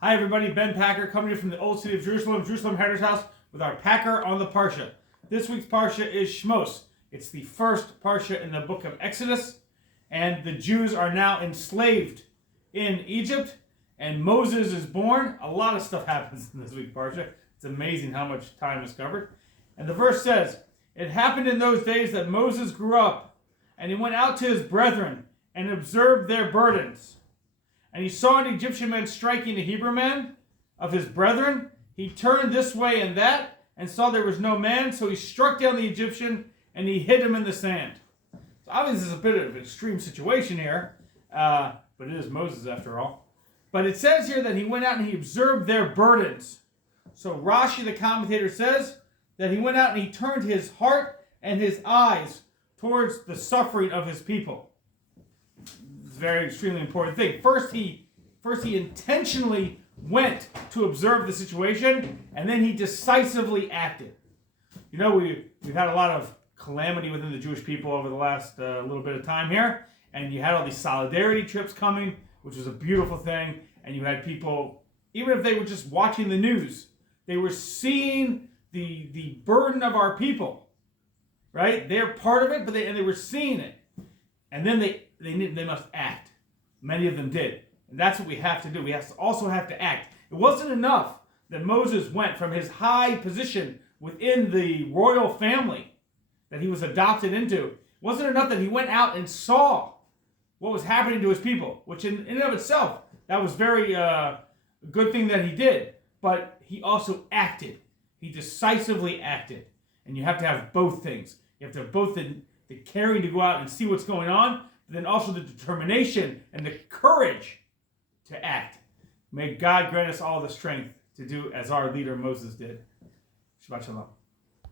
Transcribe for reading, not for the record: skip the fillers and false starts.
Hi everybody, Ben Packer coming to you from the old city of Jerusalem, Jerusalem Heritage House with our Packer on the Parsha. This week's Parsha is Shemos. It's the first Parsha in the book of Exodus, and the Jews are now enslaved in Egypt, and Moses is born. A lot of stuff happens in this week's Parsha. It's amazing how much time is covered. And the verse says, "It happened in those days that Moses grew up, and he went out to his brethren and observed their burdens. And he saw an Egyptian man striking a Hebrew man of his brethren. He turned this way and that, and saw there was no man, so he struck down the Egyptian, and he hid him in the sand." So obviously this is a bit of an extreme situation here, but it is Moses after all. But it says here that he went out and he observed their burdens. So Rashi, the commentator, says that he went out and he turned his heart and his eyes towards the suffering of his people. It's a very extremely important thing. First he intentionally went to observe the situation, and then he decisively acted. You know, we've had a lot of calamity within the Jewish people over the last little bit of time here, and you had all these solidarity trips coming, which was a beautiful thing, and you had people, even if they were just watching the news, they were seeing the burden of our people, right? They're part of it, but they were seeing it, and then they must act. Many of them did, and that's what we have to do. We also have to act. It wasn't enough that Moses went from his high position within the royal family that he was adopted into. It wasn't enough that he went out and saw what was happening to his people, which in and of itself, that was very good thing that he did. But he also acted. He decisively acted. And you have to have both things. You have to have both the caring to go out and see what's going on, but then also the determination and the courage to act. May God grant us all the strength to do as our leader Moses did. Shabbat Shalom.